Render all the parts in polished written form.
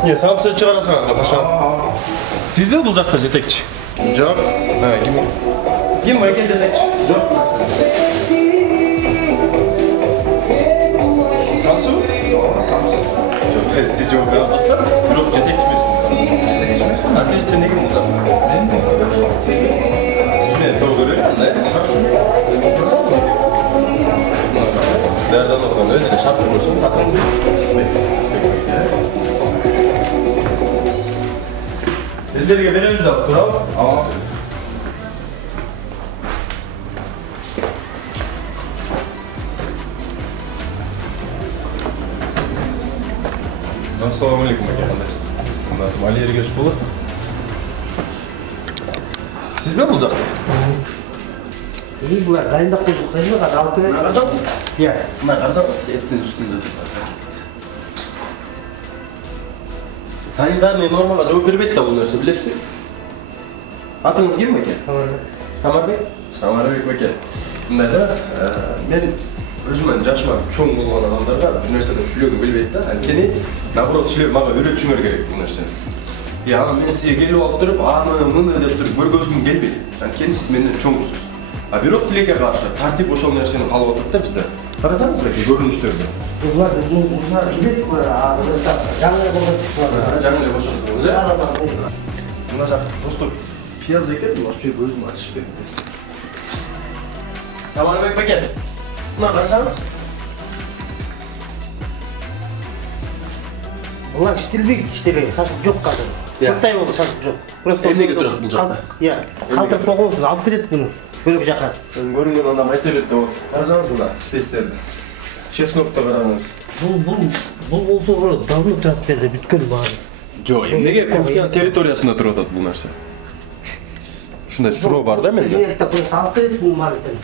Не, самсы чыгарасың ага ташан. Сиз бе бул жакта жетекчи? Жок. Ким экен жетекчи? Жок. Самсы? Самсы. Жок, сиз жок берасыздар. Бирок жетекчи эмесмин. Артист неге мында? Сиз мени чогуу көрөсүз, да? Дәрден орған өзіне шапты көрсін, сатыңыз. Елдерге береміз ау, тұрау? Ассалаумалейкум, әке қандайсыз? Али Ергеш болды. Сіз бе бұл жақта? Бұлар дайындап қойдық, қайында алып келеді. Қарасаңыз? Иә. Мына қарасаңыз, еттің үстінде. Санитарный нормаға жауап бермейді да бұл нәрсе, білесіз бе? Атыңыз кім екен? Самарбек. Самарбек екен. Мындай да, мен өзімнен жашыма чоң болған адамдарға бір нәрседен сүйлегім келбейді да, әнкені наоборот сүйлеп маған үйретшіңер керек бұл нәрсе. Ана мен сізге келіп алып тұрып, аны мыны деп тұрып көргізгім келмейді. Әнкені сіз менден чоңсыз. Бирок тилекке каршы тартип ошол нерсени калып отуруп да бизде. Карасаңыз эки көрүнүштөрдө. Булар килет жаңы эле болот. Жаңы эле бошотуңуз, э? Мына жак достор пияз экен, вообще көзүм ачышпайт. Самарбек бекен. Мына карасаңыз. Булар иштелбейт, шашып жок казыр. Кыртай болду шашып жок. Эмнеге турат бул жакта? Иә, калтырып койгонсуз, алып кетет муну. Бөлөк жака. Көрүнгөн адам айта берет да. Карасаңыз мына спецтерди. Чеснокто караңыз. Бул болсо давно турат берди, бүткөн баары. Жок, эмнеге Куртиян территориясында туруп атат бул нерсе? Ушундай суроо бар да менде. Эле алып кетет бул баары экен.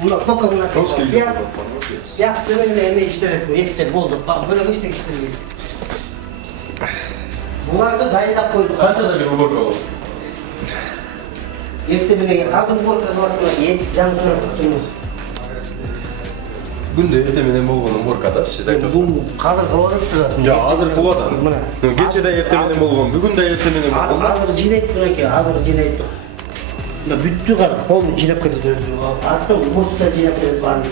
Мына тока мына. Пияз менен эме иштелет, эттер болду. Бөлөк эчтеке иштелбейт. Буларды дайындап койдук. Канчада бир уборка болду? Эртеминен калдым уборка кылат, жаңы сурап. Күндө эрте менен болгон уборкада сиз айтып Бул казыр кылып атат. Жок, азыр кылып атат. Мына. Кечеде эрте менен болгон, бүгүн да эрте менен болгон. Азыр жинайт экен, азыр жинайт. Мына бүттү кар, полный жинап кетет өзү. Аттан боста жинап кетет баарын.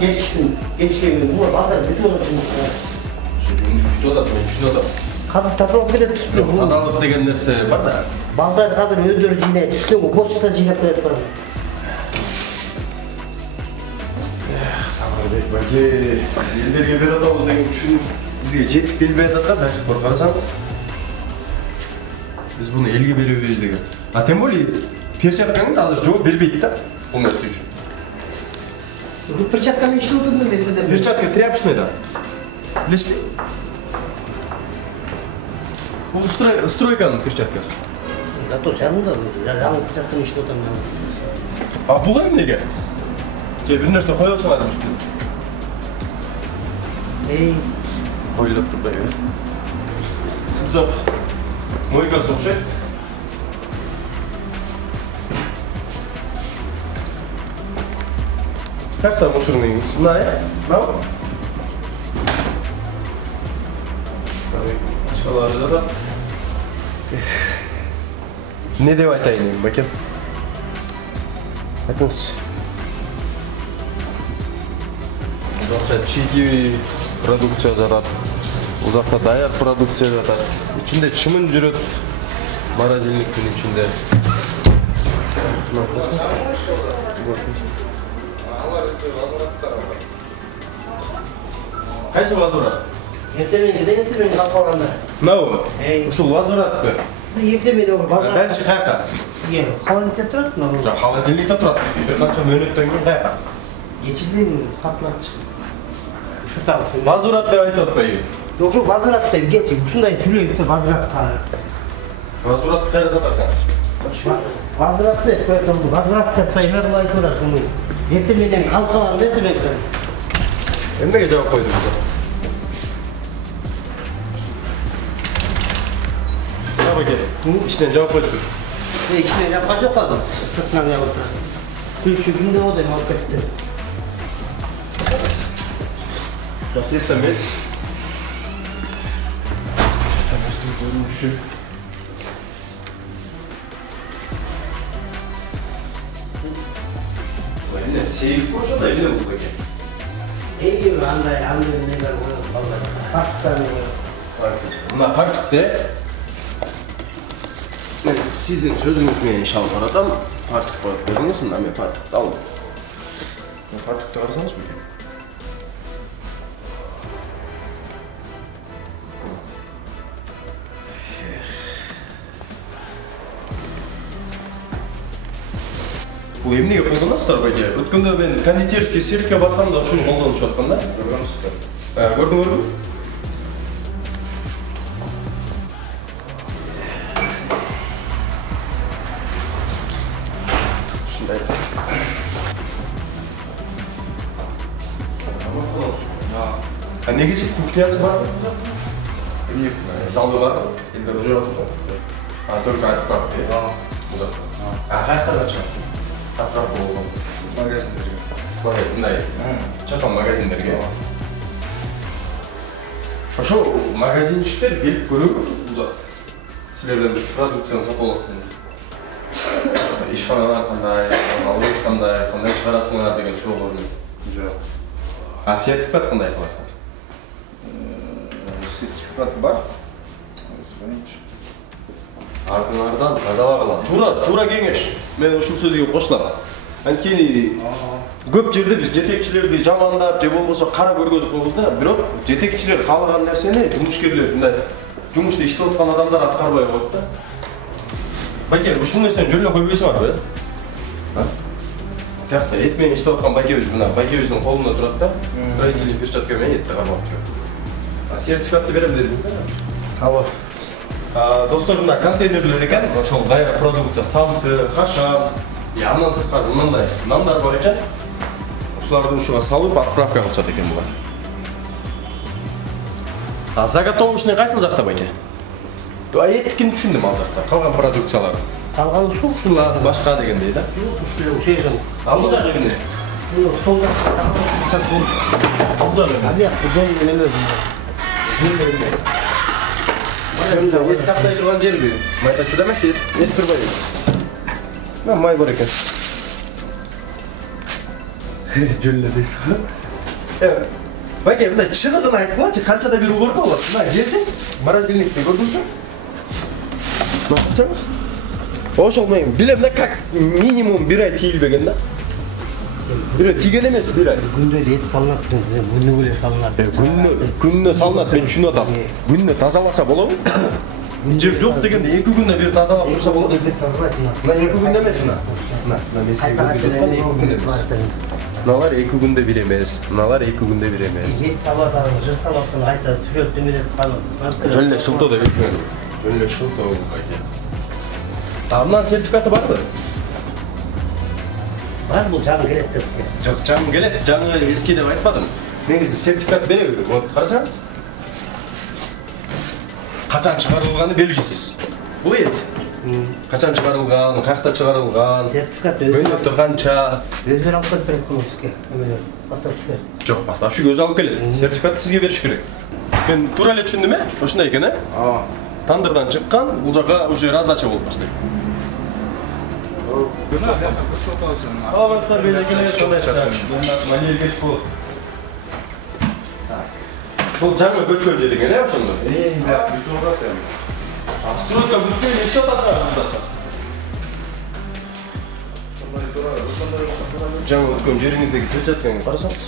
Кечке менен бул азыр бүтүп атат. Ошо жумуш бүтүп атат, мен түшүнүп атам. Казыр тазалап кетет. Тазалык деген нерсе бар да. Балдар казыр өздөрү жинайт, үстүн боста жинап кетет баарын. Самарбек баке, элдерге бере атабыз деген түшүнүп бизге жетип келбей атат да, дайсы бир карасаңыз. Биз буну элге беребиз деген. Тем более перчаткаңыз азыр жооп бербейт да бул нерсе үчүн. Бул перчатканы иштеп отурдум мен. Перчатка тряпочный да. Билесизби? Бул стройканын перчаткасы. Зато жанында жаңы перчатканы иштеп отурам. Бул эмнеге? Же бир нерсе коёсуң адам үстүнө. Коюлуп турбайбы? Жок. Мойкасы окшойт. Какта мусорныйыңыз? Мына, э? Мынау? Ачкалары жатат. Не деп айтайын эми, бакем? Айтыңызчы. Бул жакта чийки продукция жатат. Бул жакта даяр продукция жатат. Ичинде чымын жүрөт. Морозильниктин ичинде. Кайсы возврат? Эртемен калып калганда. Мынабы? Ушул возвратпы? Эртемен возврат. Дальше каяка? Холодильникте турат, мына. Жок, холодильникте турат. Бир канча мөөнөттөн кийин каяка? Кечинде сатылат чыгып. Ысытабыз. Возврат деп айтып атпайбы? Жок, возврат деп кетип, ушундай түлөйт возврат. Возвратты кайда сатасың? Возврат деп коёсуң, возврат деп айтып атат. Эртеменен калып калганда эртемен. Эмнеге жооп койдуң? Баке, ичинен жооп койдук. İçine yapmak yok adam. Sırtından yapıldı. Şu günde o da muhabbetti. Test emez. Görünüşü. Bu eline seyir boşa da eline bu bakayım. İyi anday anlayın neler oluyor vallahi. Hakikaten Bunlar farklı de. Sizin sözünüz mü inşallah adam farklı var. Dediniz mi? Ben farklı da aldım. Farklı da ararsanız mı? Bu emniga qo'llanasizlar baka. O'tganda men konditerskiy sirkka borsam da shuni qo'llanishayotganda. Ko'rgansizlar. Ko'rdingmi? Shunday. Negisi kuxnyasi bormi? Saldo bormi? Endi уже yo'q. Только отправки. Куда? Qayerda chiqadi? Atrof bo'lgan magazinlarga. Bunday. Chatoq magazinlarga. Shu magazinchilar kelib ko'rib, sizlardan bir produksiyani sotib oladi. İşxonalar qanday, alvet qanday chiqarasizlar degan so'rovlarni. Yo'q. Sertifikat qanday qilasan? Sertifikat var. Ardından tazalag'lar. To'ra kengash. Men shu so'zga qo'shilaman. Antkeni ko'p yerda biz yetakchilarni jamondab, je bo'lmasa qarab o'rgazib qo'yibizda, biroq yetakchilar qolgan narsani jumishkerlar bunday jumishda ishlayotgan odamlar atqarmay qo'yibdi. Baka, shu narsani jo'llab qo'yibsizmi? Ha? Katta etmay ishlayotgan baka o'zi bilan, baka o'zining qo'lida turadi-da. Stроительный перчатка bilan yetdi qarmoqchi. Sertifikatni beraman dedingiz-a? Hava. Dostlar bunlar konteynerlar ekan, o'sha g'ayri produksiya, samsi, hasham, yandan sirtqari bunday nonlar bor ekan. Shularni o'shaga solib, отправка qilishadi ekan bular. Заготовочный qaysi joqda ekan? Aytkin tushundim hozirda. Qolgan produksiyalar. Qalgan shu Sırlar boshqa degandayda. şey qilib. Almoza deganda. Sol жақта Almoza deganda. Hadi bu dön neme Şöyle et saqlay turgan yer bu. Mayda chudamas et turmaydi. Men may bor ekan. Jo'lla deysiz. Evet. Baka, bunday chiniqini aytqancha qanchada bir o'g'irqa bo'ladi. Mana kelsang, morozelnikni ko'rdingizmi? Baksangiz. Hoş olmayın. Bilemle как minimum bir ay tiyilbegende. Bir ay tigen emas, bir ay. Günde et salınatты, günde bile salınatты. Günde salınat, ben şunu adam. Günde tazalasa bola mı? Cep yok degende, 2 günde bir tazalap dursa bola. Lan 2 günde emas mı? Lan ben size götürüp 2 günde emas. Nalar 2 günde bir emas. Nalar 2 günde bir emas. Et salatanı, jır salatanı ayta tüyöp demedet kalıp. Жөнле шылтоо да bitmedi. Жөнле шылтоо баке. Bundan sertifikatı var mı? Var bu canı gerekti. Yok canım geledi. Canı eski de aytmadım. Negisi sertifikat veriyor. Qarasanız. Qachon chiqarilgani belgisiz. Bu et. Qachon chiqarilgan, qayerda chiqarilgan, Sertifikat o'ynab turgancha. Özür alıp ketip ko'mishga. Поставщиктер. Yo'q, поставщик o'zi olib keladi. Sertifikatni sizga berish kerak. Men to'g'ri tushundimmi? O'shunday ekan-a? Tandırdan chiqqan, bu joqqa уже раздача bo'lib boshlaydi. Sağolunuzlar, bezekler, şolaylar. Maniyel geç bu. Bu canlı göç önceliği ne yapsın? Astronotka bütün işte tasarlar burada. Canlı ötken yerinizdeki perçatkani qarasangiz.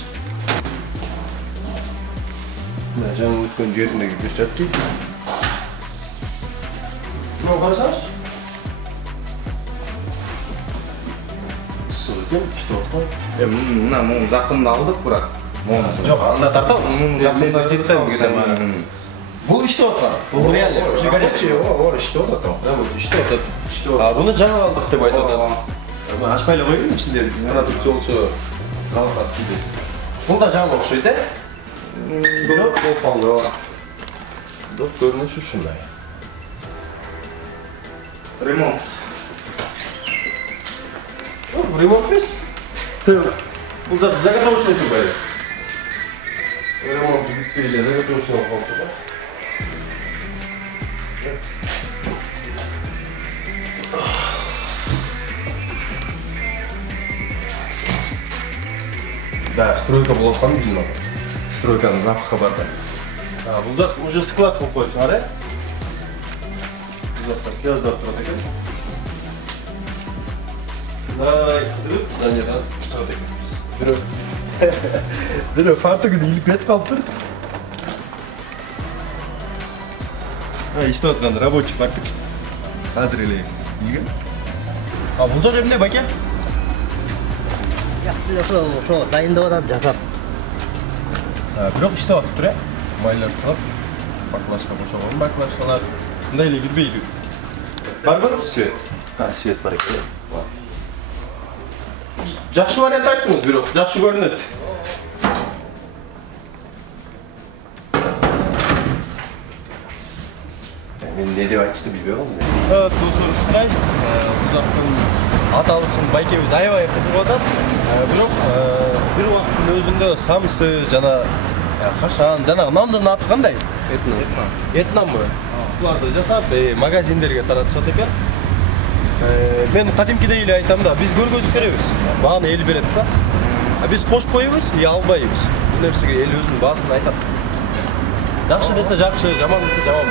Mana canlı ötken yerindagi perchatki. Bunu qarasangiz. Sılgın işte orta. Muna mum жақында алдық бірақ. Жоқ, анда тартамыз. Жақында жеттім кетемін. Бұл іште отқан. Бұл реально. іште отыр. Іште отыр. Бұны жаңа алдық деп айтып отыр. Ашпайлы қойдым ішінде продукция болса залға істейді. Бұл да жаңа ұқсайды. Бирок қалды. Доп көрінісі шындай. Ремонт. Ремонт емес? Бұл зат заготовочный тұрбайды. Ремонт бүткейлер заготовочный қалды. Да, стройка болып жатқанын білмеймін. Стройканың запахы бар да. Бұл жақ уже склад болып қойыпсыңар, ә? Бұл жақтар пияздар тұрады екен. Шундай қыдырып, мынадан шығады екен. Біреу фартугын иліп кетіп қалып тұр. Естіп отқан рабочий фартук. Қазір елейік. Илген. Бұл жақ емне, бәке? Ошо дайындап атат жасап. Бирок иштеп атыптыр, э? Майлар кылып, баклажка бошогон баклажкалар. Мындай эле кирбейби. Барбы свет? Свет бар экен. Жакшы вариант айттыңыз, бирок жакшы көрүнөт. Мен не деп айтышты билбей калдым. Достор, ушундай. Бул жактын аталышын байкебиз аябай кызыгып атат. Бирок бир убакыттын өзүндө самсы жана кашан жанагы нандын аты кандай? Этнамбы. Буларды жасап магазиндерге таратышат экен. Мен кадимкидей эле айтам да, биз көргөзүп беребиз. Бааны эл берет да. Биз кошуп коебуз, албайбыз. Бул нерсеге эл өзүнүн баасын айтат. Жакшы десе жакшы, жаман десе жаман.